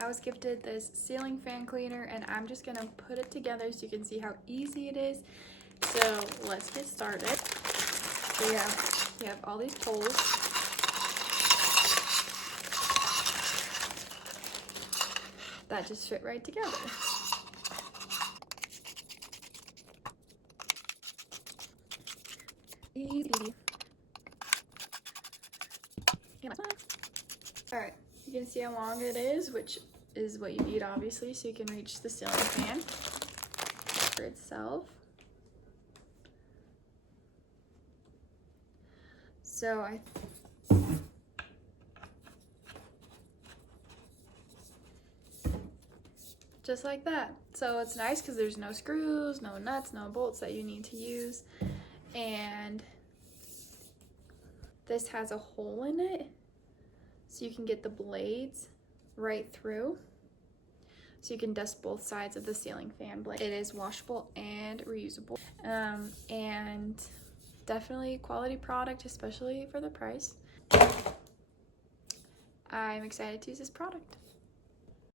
I was gifted this ceiling fan cleaner and I'm just gonna put it together so you can see how easy it is. So let's get started. So you have all these holes. That just fit right together. Easy. Alright, you can see how long it is, which is what you need obviously, so you can reach the ceiling fan for itself. So just like that. So it's nice because there's no screws, no nuts, no bolts that you need to use. And this has a hole in it so you can get the blades right through. So you can dust both sides of the ceiling fan blade. It is washable and reusable. And definitely quality product, especially for the price. I'm excited to use this product.